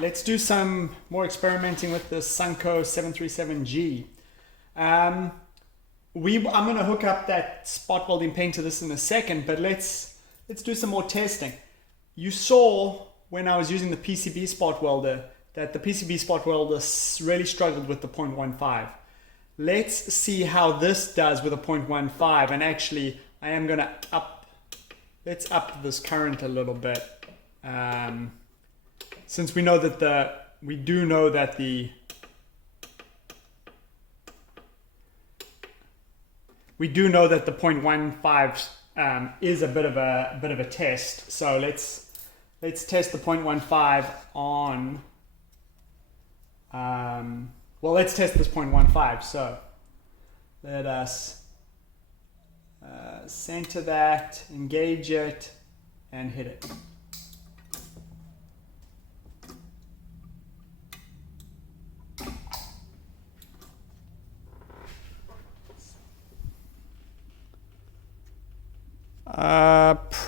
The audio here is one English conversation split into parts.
let's do some more experimenting with the Sunkko 737G. I'm going to hook up that spot welding paint to this in a second, but let's do some more testing. You saw when I was using the PCB spot welder that the PCB spot welder really struggled with the 0.15. Let's see how this does with a 0.15, and actually I am going to let's up this current a little bit. Since we know that we do know that the 0.15 is a bit of a test. So let's test the 0.15 on. Well, let's test this 0.15. So let us center that, engage it, and hit it.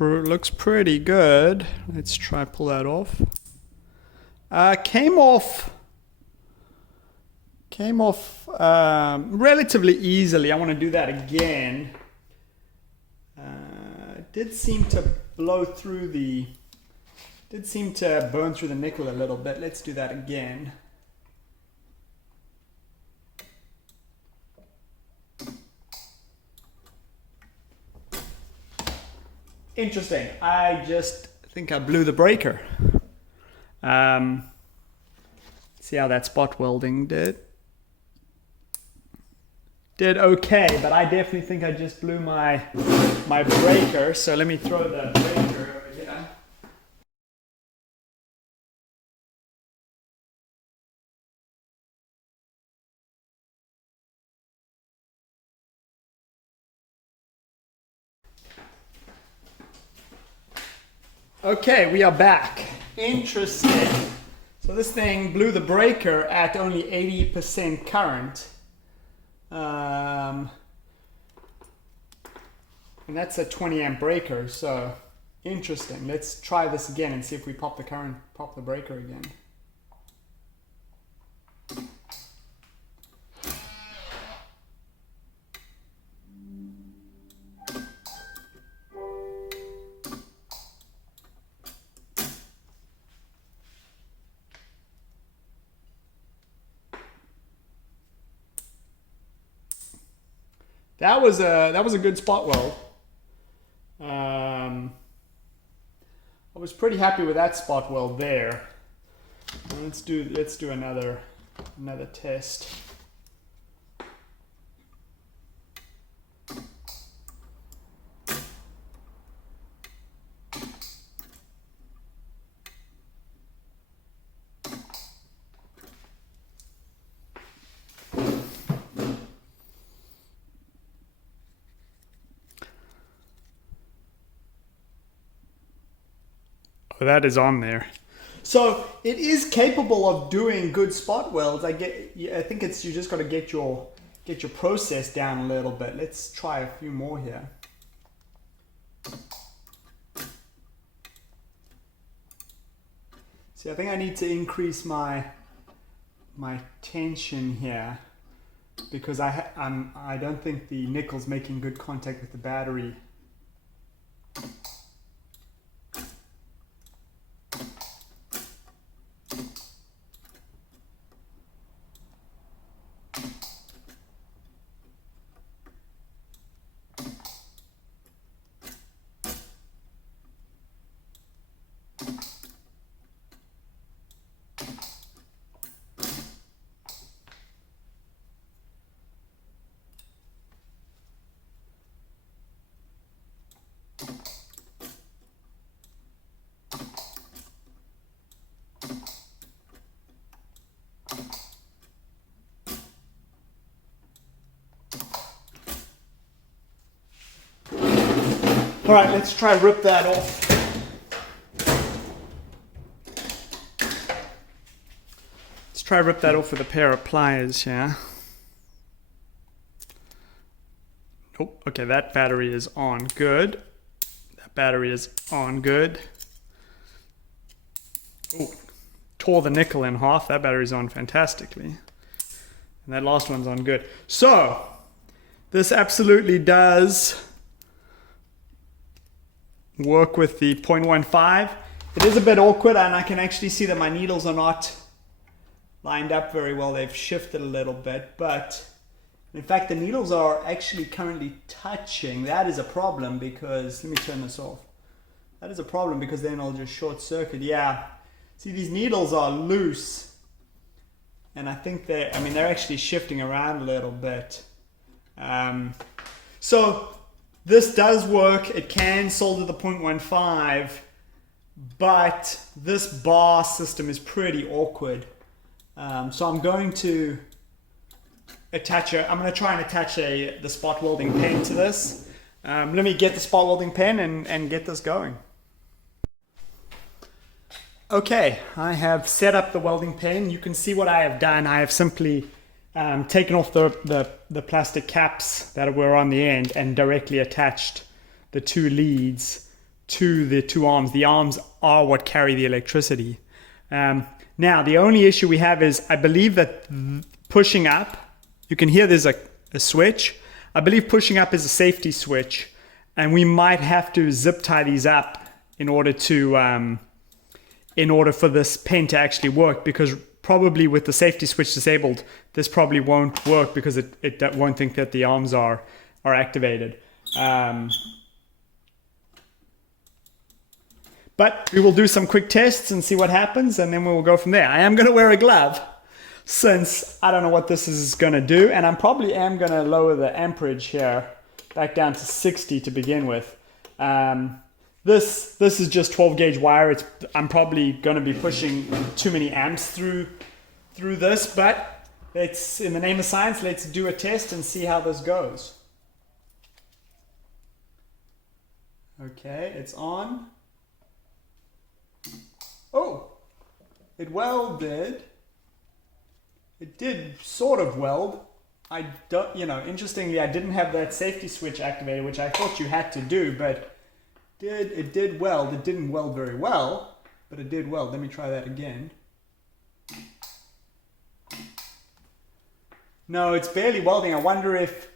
Looks pretty good. Let's try pull that off. Came off relatively easily. I want to do that again. Did seem to blow through did seem to burn through the nickel a little bit. Let's do that again. Interesting. I just think I blew the breaker. See how that spot welding did. Did okay, but I definitely think I just blew my breaker. So let me throw the breaker over here. Okay, we are back. Interesting. So this thing blew the breaker at only 80% current. And that's a 20 amp breaker, so interesting. Let's try this again and see if we pop the breaker again. That was a good spot weld. I was pretty happy with that spot weld there. Let's do another test. That is on there. So it is capable of doing good spot welds. I think it's you just got to get your process down a little bit. Let's try a few more here. See, I think I need to increase my tension here because I don't think the nickel's making good contact with the battery. All right, let's try rip that off. Let's try rip that off with a pair of pliers, yeah. Nope, okay, that battery is on, good. That battery is on, good. Oh, tore the nickel in half. That battery's on fantastically. And that last one's on good. So, this absolutely does work with the 0.15. It is a bit awkward, and I can actually see that my needles are not lined up very well. They've shifted a little bit, but in fact the needles are actually currently touching. That is a problem because, let me turn this off. That is a problem because then I'll just short circuit. Yeah, see, these needles are loose, and I think they're actually shifting around a little bit. So this does work. It can solder the 0.15, but this bar system is pretty awkward. So I'm going to try and attach the spot welding pen to this. Let me get the spot welding pen and get this going. Okay, I have set up the welding pen. You can see what I have done. I have simply taken off the plastic caps that were on the end and directly attached the two leads to the two arms. The arms are what carry the electricity. Now, the only issue we have is, I believe that pushing up, you can hear there's a switch. I believe pushing up is a safety switch, and we might have to zip tie these up in order for this pen to actually work, because probably with the safety switch disabled, this probably won't work because it won't think that the arms are activated. But we will do some quick tests and see what happens, and then we will go from there. I am going to wear a glove since I don't know what this is going to do, and I probably am going to lower the amperage here back down to 60 to begin with. This is just 12 gauge wire. I'm probably going to be pushing too many amps through this, but let's, in the name of science, let's do a test and see how this goes. Okay, it's on. Oh, it welded. It did sort of weld. Interestingly, I didn't have that safety switch activated, which I thought you had to do, but it did weld. It didn't weld very well, but it did weld. Let me try that again. No, it's barely welding. I wonder if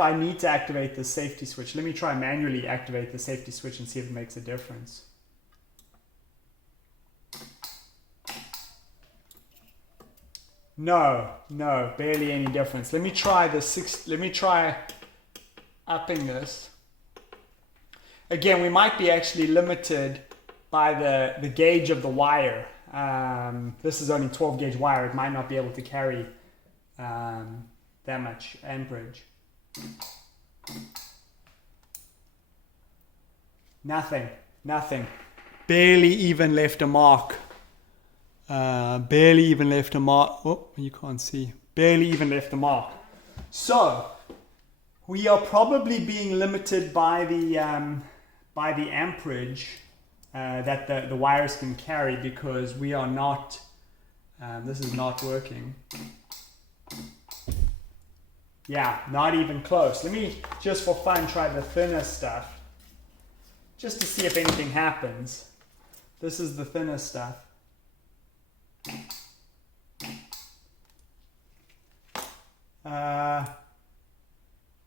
I need to activate the safety switch. Let me try manually activate the safety switch and see if it makes a difference. No, barely any difference. Let me try let me try upping this. Again, we might be actually limited by the gauge of the wire. This is only 12 gauge wire. It might not be able to carry that much amperage. Nothing. Barely even left a mark. Barely even left a mark. Oh, you can't see. Barely even left a mark. So we are probably being limited by the amperage that the wires can carry, because we are not. This is not working. Yeah, not even close. Let me just for fun try the thinnest stuff, just to see if anything happens. This is the thinnest stuff.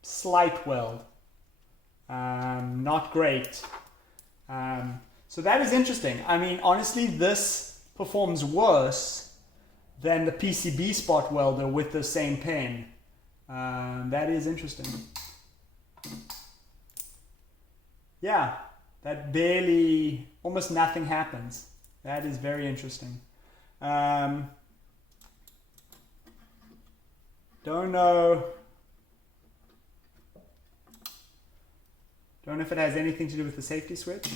Slight weld. Not great. So that is interesting. I mean, honestly, this performs worse than the PCB spot welder with the same pen. That is interesting. Yeah, that barely, almost nothing happens. That is very interesting. Don't know if it has anything to do with the safety switch.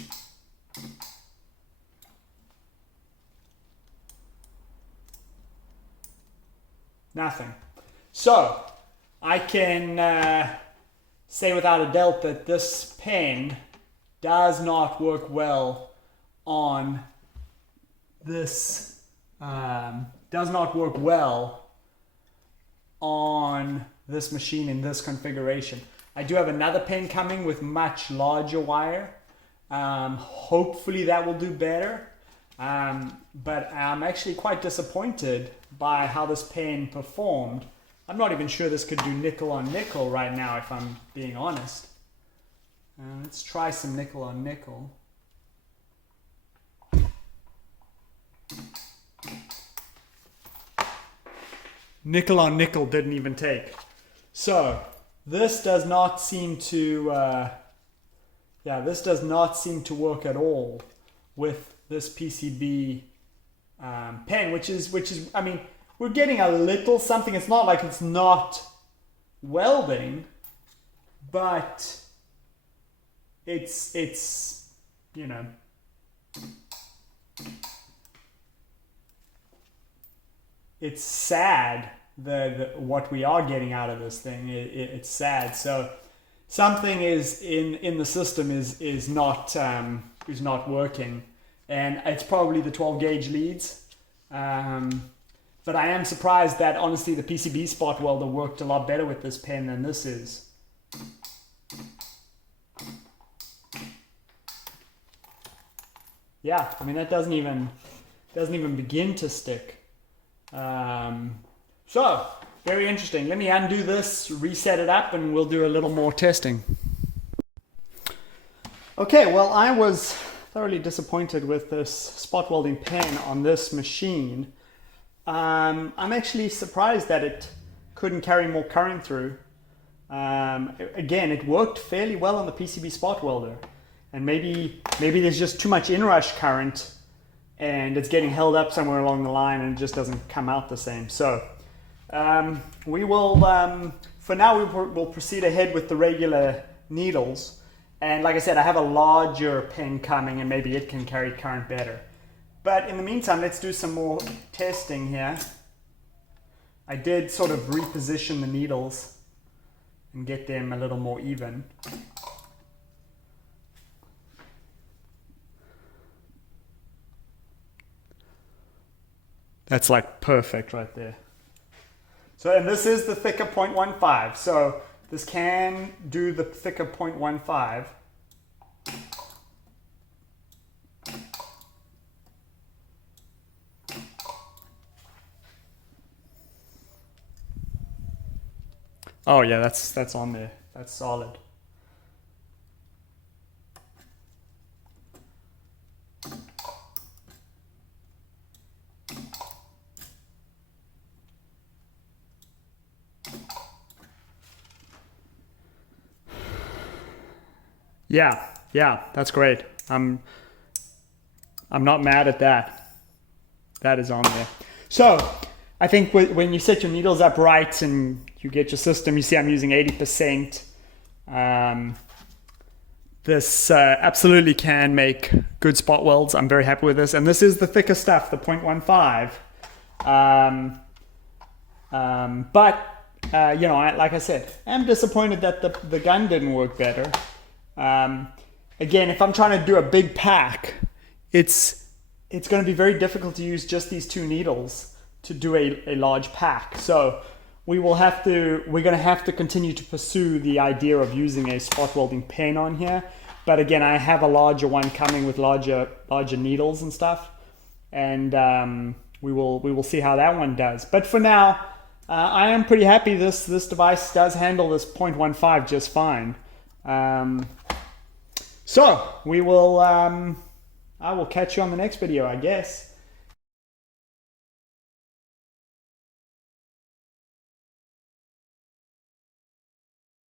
Nothing. So I can say without a doubt that this pen does not work well on this. Does not work well on this machine in this configuration. I do have another pen coming with much larger wire. Hopefully that will do better. But I'm actually quite disappointed by how this pen performed. I'm not even sure this could do nickel on nickel right now, if I'm being honest. Let's try some nickel on nickel. Nickel on nickel didn't even take. So this does not seem to, this does not seem to work at all with this PCB pen, which is, I mean, we're getting a little something. It's not like it's not welding, but it's you know, it's sad what we are getting out of this thing. It's sad. So something is in the system is not working, and it's probably the 12 gauge leads. But I am surprised that honestly the PCB spot welder worked a lot better with this pen than this is. Yeah, I mean that doesn't even begin to stick. So very interesting. Let me undo this, reset it up, and we'll do a little more testing. Okay, well, I was thoroughly disappointed with this spot welding pen on this machine. I'm actually surprised that it couldn't carry more current through. Again, it worked fairly well on the PCB spot welder, and maybe there's just too much inrush current and it's getting held up somewhere along the line and it just doesn't come out the same. So we will, for now, we'll proceed ahead with the regular needles. And like I said, I have a larger pen coming and maybe it can carry current better. But in the meantime, let's do some more testing here. I did sort of reposition the needles and get them a little more even. That's like perfect right there. So, and this is the thicker 0.15. So this can do the thicker 0.15. Oh yeah, that's on there. That's solid. Yeah, that's great. I'm not mad at that. That is on there. So I think when you set your needles up right and you get your system, you see I'm using 80%. This absolutely can make good spot welds. I'm very happy with this. And this is the thicker stuff, the 0.15. You know, like I said, I'm disappointed that the gun didn't work better. Again, if I'm trying to do a big pack, it's going to be very difficult to use just these two needles to do a large pack. So we're going to have to continue to pursue the idea of using a spot welding pen on here. But again, I have a larger one coming with larger needles and stuff, and we will see how that one does. But for now, I am pretty happy this device does handle this 0.15 just fine. So we will I will catch you on the next video, I guess.